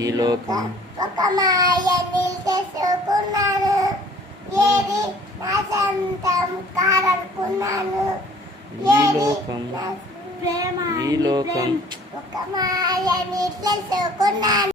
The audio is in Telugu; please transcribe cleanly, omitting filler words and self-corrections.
ఈ లోకం ఒక మాయని తెలుసుకున్నాను, ఏది నా సొంతం కాదనుకున్నాను, ఈ లోకం ప్రేమ ఈ లోకం ఒక మాయని తెలుసుకున్నాను.